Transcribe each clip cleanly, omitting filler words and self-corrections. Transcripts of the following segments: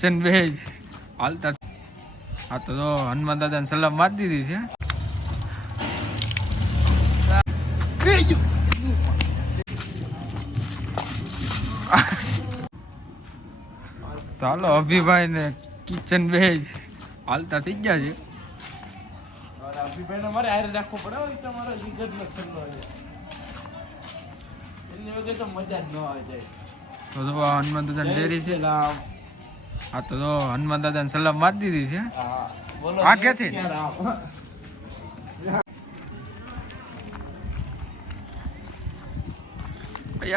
Kitchen veg હાલતા. હા તો હનુમાન દાદાને સલાહ મારી દીધી છે. તો હાલો અભિભાઈ ને કિચન વેજ હાલતા થઈ ગયા છે. અભિભાઈ ને મારે હારે રાખવો પડે. તમારો જીગર નો સલ્લો છે, એની વગર તો મજા જ ન આવે જાય. તો હનુમાન દાદાની ડેરી છે. હા તો હનુમાન દાદાને સલાહ મારી દીધી છે. આ ક્યાંથી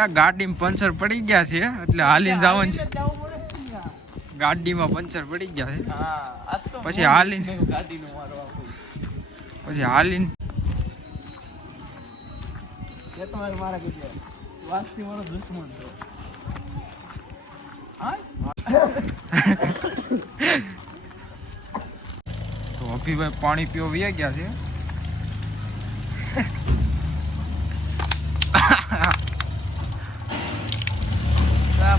આ ગાડીમાં પંચર પડી ગયા છે એટલે હાલીને જવાનું છે. ગાડીમાં પંચર પડી ગયા છે પછી હાલીને મારા વાસ્તી મારો દુશ્મન છો. તો અભિભાઈ પાણી પીવા વ્યા ગયા છે.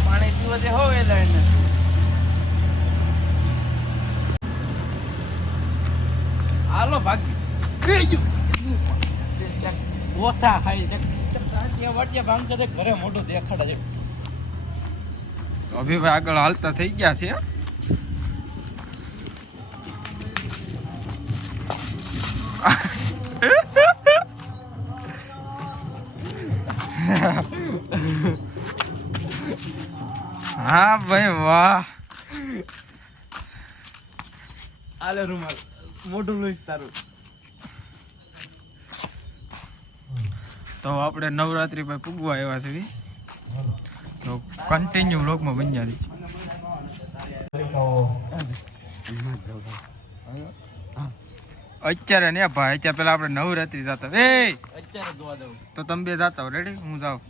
પાણી પીવો તે હોવે લઈને હાલો ભાગી ઓથા ખાઈ વાટિયા ભાંગતા છે ઘરે મોટું દેખાડે છે. તો અભિભાઈ આગળ હાલતા થઈ ગયા છે. હા ભાઈ વાહ. આલે રૂમાલ મોઢું લઈશ તારું. તો આપણે નવરાત્રી પર પૂગવા આવ્યા છે. તો કન્ટિન્યુ વ્લોગમાં બન્યા રહી. અત્યારે ને ભાઈ અત્યારે પેલા આપણે નવરાત્રી જતા. અત્યારે જોવા દઉં તો તમે બે જતા હો. રેડી હું જાઉં.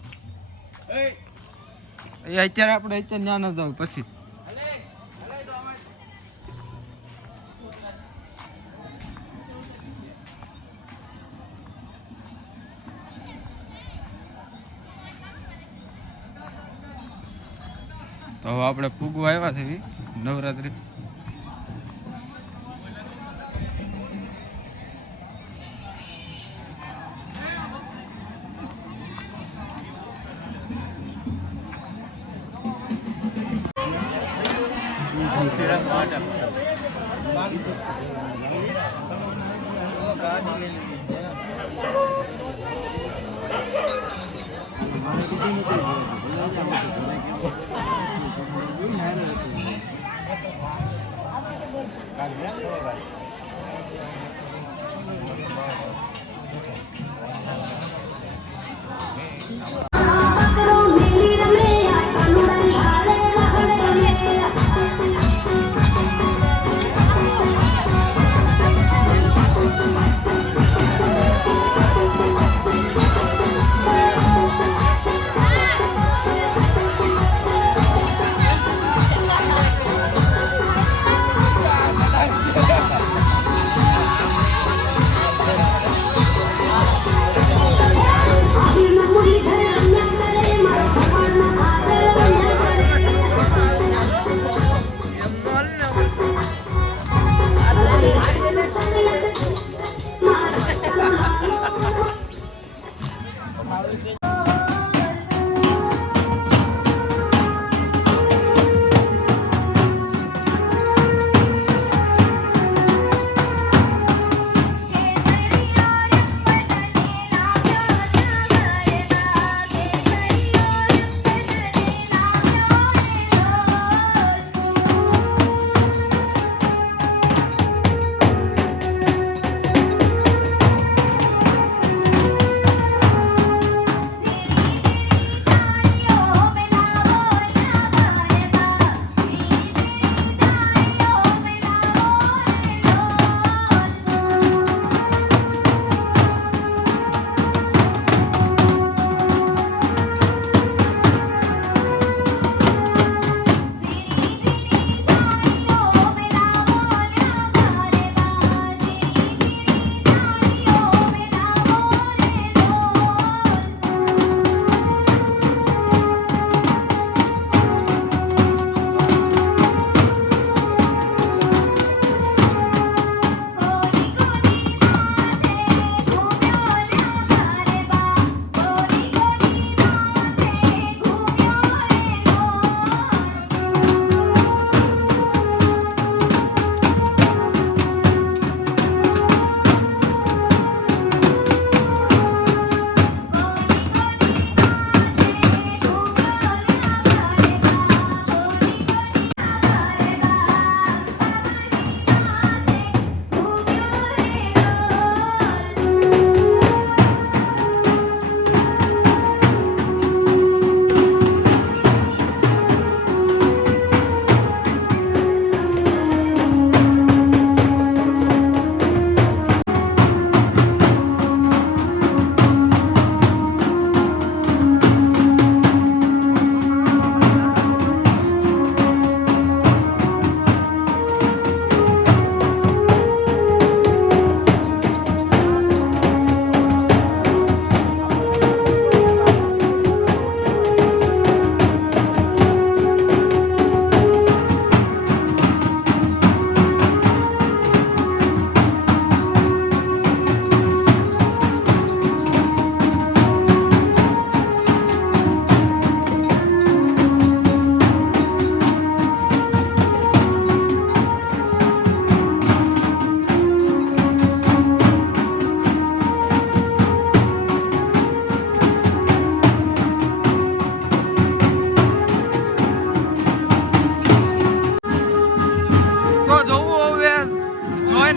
એ અત્યારે આપણે અત્યારે ત્યાં ન જાવ પછી. તો હવે આપણે ફૂગવા આવ્યા છે નવરાત્રી.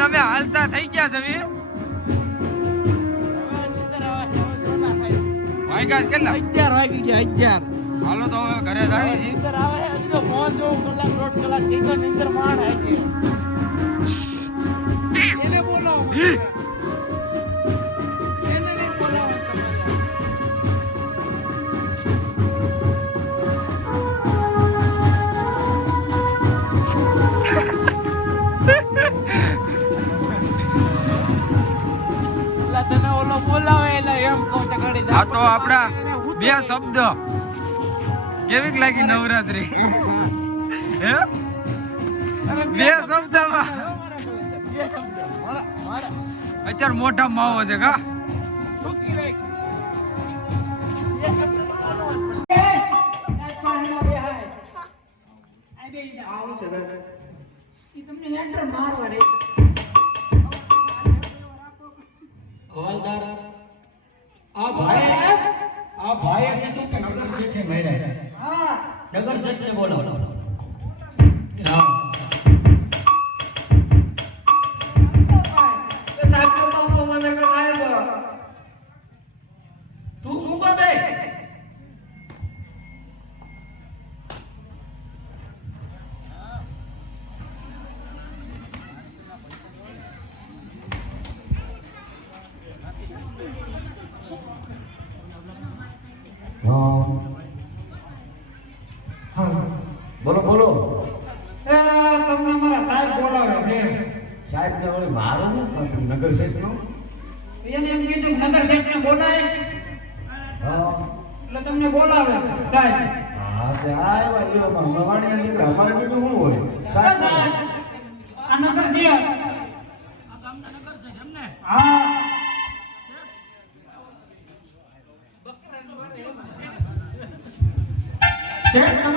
અમે હાલતા થઈ ગયા છે વાગ્યા કેટલા 11 વાગી ગયા 11. હાલો તો હવે ઘરે જાય છે નીંદર આવે હજી તો ફોન જોઉં કલાક દોઢ કલાક થઈ ગયો નીંદર માંડ આવે છે એને બોલાવો એને નહીં બોલાવો તને ઓલો બોલાવે એટલે એમ કહું તો ઘડી આ તો આપડા બે શબ્દ કેવીક લાગી નવરાત્રી હે બે શબ્દમાં અત્યારે મોટા માવો છે કા હવાલદાર આ ભાઈએ કીધું કે નગર શેઠે મળ્યા. નગર શેઠને બોલો. હા તું મુંબઈ બે બોલો બોલો. તમને મારા સાહેબ બોલાવે છે. સાહેબ ને ઓલી મારો ને નગર શેઠ નો એને એમ કીધું નગર શેઠ ને બોલાય. એટલે તમને બોલાવે સાહેબ. હા તે આવ્યા ઈઓ માં મવાણી ની દીકરા અમારે બીજું શું હોય સાહેબ આ નગર છે આ ગામના નગર છે એમને. હા શેઠ